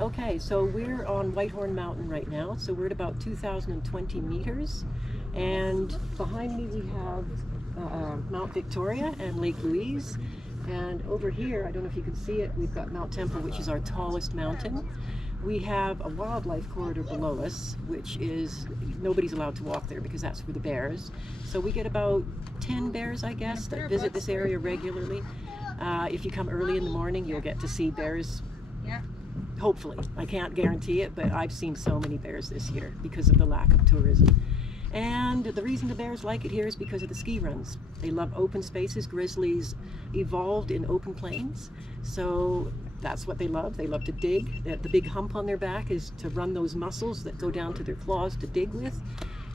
Okay, so we're on Whitehorn Mountain right now, so we're at about 2,020 meters, and behind me we have Mount Victoria and Lake Louise, and over here, I don't know if you can see it, we've got Mount Temple, which is our tallest mountain. We have a wildlife corridor below us, which is, nobody's allowed to walk there because that's for the bears. So we get about 10 bears, I guess, that visit this area regularly. If you come early in the morning, you'll get to see bears. Hopefully. I can't guarantee it, but I've seen so many bears this year because of the lack of tourism. And the reason the bears like it here is because of the ski runs. They love open spaces. Grizzlies evolved in open plains, so that's what they love. They love to dig. The big hump on their back is to run those muscles that go down to their claws to dig with.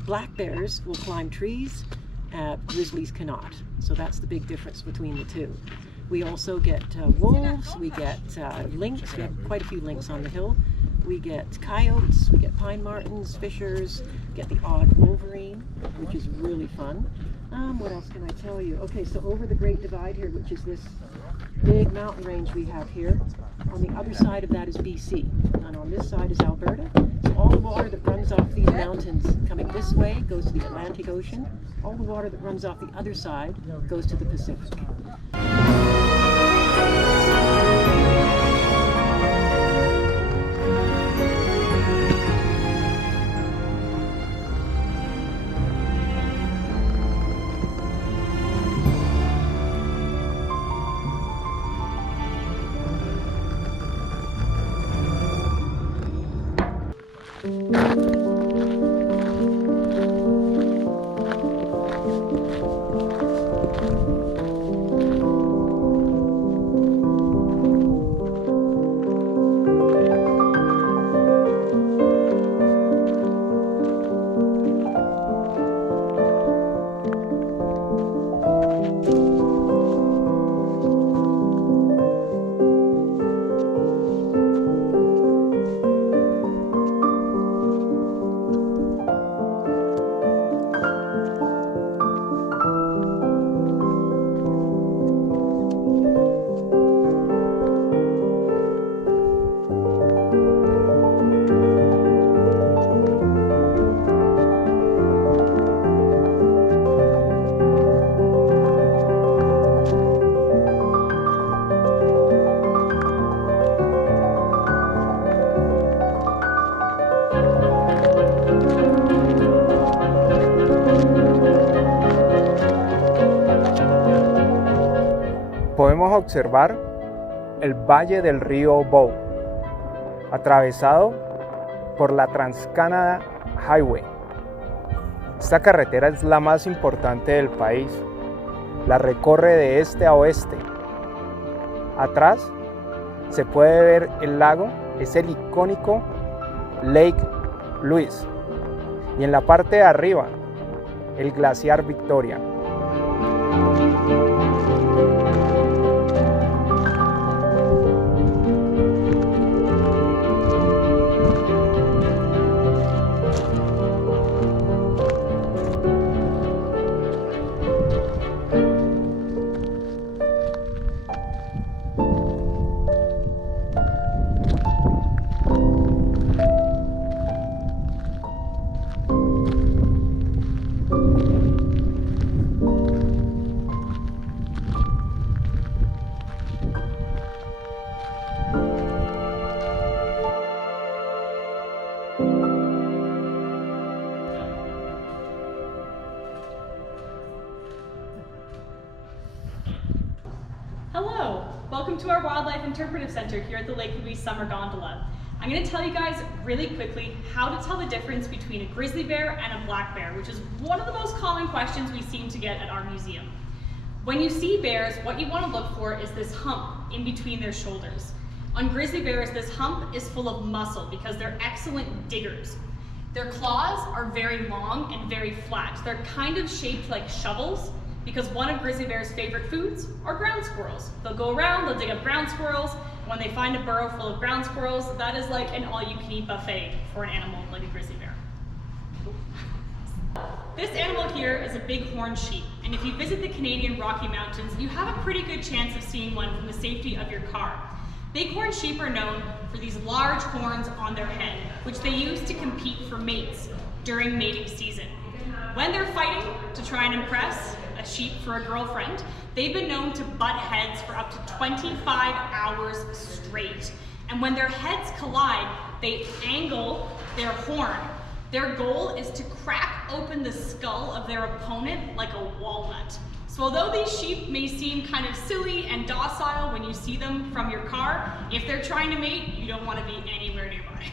Black bears will climb trees, grizzlies cannot. So that's the big difference between the two. We also get wolves, we get lynx, we have quite a few lynx on the hill. We get coyotes, we get pine martens, fishers, get the odd wolverine, which is really fun. What else can I tell you? Okay, so over the Great Divide here, which is this big mountain range we have here, on the other side of that is BC, and on this side is Alberta. So all the water that runs off these mountains coming this way goes to the Atlantic Ocean. All the water that runs off the other side goes to the Pacific. Podemos observar el valle del río Bow, atravesado por la Trans-Canada Highway. Esta carretera es la más importante del país. La recorre de este a oeste. Atrás se puede ver el lago, es el icónico Lake Louise. Y en la parte de arriba, el glaciar Victoria. Welcome to our Wildlife Interpretive Center here at the Lake Louise Summer Gondola. I'm going to tell you guys really quickly how to tell the difference between a grizzly bear and a black bear, which is one of the most common questions we seem to get at our museum. When you see bears, what you want to look for is this hump in between their shoulders. On grizzly bears, this hump is full of muscle because they're excellent diggers. Their claws are very long and very flat. They're kind of shaped like shovels because one of grizzly bear's favorite foods are ground squirrels. They'll go around, they'll dig up ground squirrels. When they find a burrow full of ground squirrels, that is like an all-you-can-eat buffet for an animal like a grizzly bear. This animal here is a bighorn sheep, and if you visit the Canadian Rocky Mountains, you have a pretty good chance of seeing one from the safety of your car. Bighorn sheep are known for these large horns on their head, which they use to compete for mates during mating season. When they're fighting to try and impress a sheep for a girlfriend, they've been known to butt heads for up to 25 hours straight. And when their heads collide, they angle their horn. Their goal is to crack open the skull of their opponent like a walnut. So although these sheep may seem kind of silly and docile when you see them from your car, if they're trying to mate, you don't want to be anywhere nearby.